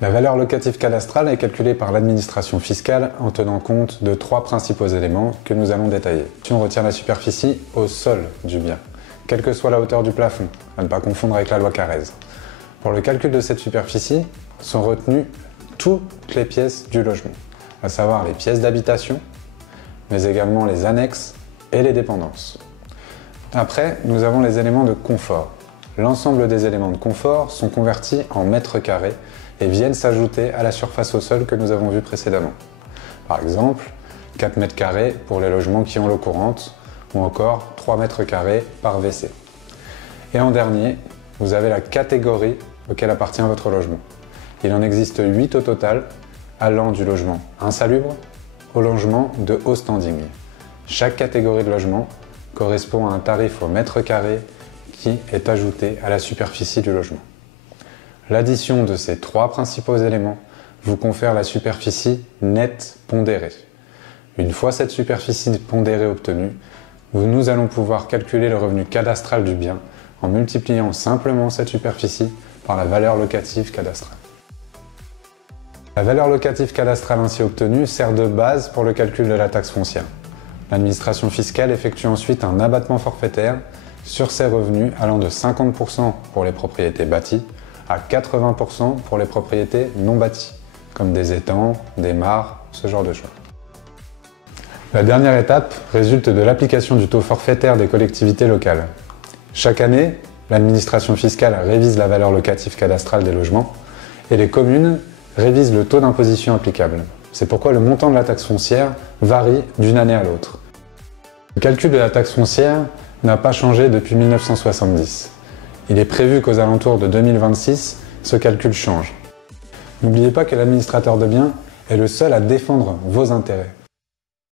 La valeur locative cadastrale est calculée par l'administration fiscale en tenant compte de 3 principaux éléments que nous allons détailler. Si on retient la superficie au sol du bien, quelle que soit la hauteur du plafond, à ne pas confondre avec la loi Carrez. Pour le calcul de cette superficie, sont retenues toutes les pièces du logement, à savoir les pièces d'habitation, mais également les annexes et les dépendances. Après, nous avons les éléments de confort. L'ensemble des éléments de confort sont convertis en mètres carrés et viennent s'ajouter à la surface au sol que nous avons vue précédemment. Par exemple, 4 mètres carrés pour les logements qui ont l'eau courante, ou encore 3 mètres carrés par WC. Et en dernier, vous avez la catégorie auquel appartient votre logement. Il en existe 8 au total, allant du logement insalubre au logement de haut standing. Chaque catégorie de logement correspond à un tarif au mètre carré qui est ajouté à la superficie du logement. L'addition de ces 3 principaux éléments vous confère la superficie nette pondérée. Une fois cette superficie pondérée obtenue, nous allons pouvoir calculer le revenu cadastral du bien en multipliant simplement cette superficie par la valeur locative cadastrale. La valeur locative cadastrale ainsi obtenue sert de base pour le calcul de la taxe foncière. L'administration fiscale effectue ensuite un abattement forfaitaire sur ces revenus allant de 50% pour les propriétés bâties à 80% pour les propriétés non bâties, comme des étangs, des mares, ce genre de choses. La dernière étape résulte de l'application du taux forfaitaire des collectivités locales. Chaque année, l'administration fiscale révise la valeur locative cadastrale des logements et les communes révisent le taux d'imposition applicable. C'est pourquoi le montant de la taxe foncière varie d'une année à l'autre. Le calcul de la taxe foncière n'a pas changé depuis 1970. Il est prévu qu'aux alentours de 2026, ce calcul change. N'oubliez pas que l'administrateur de biens est le seul à défendre vos intérêts.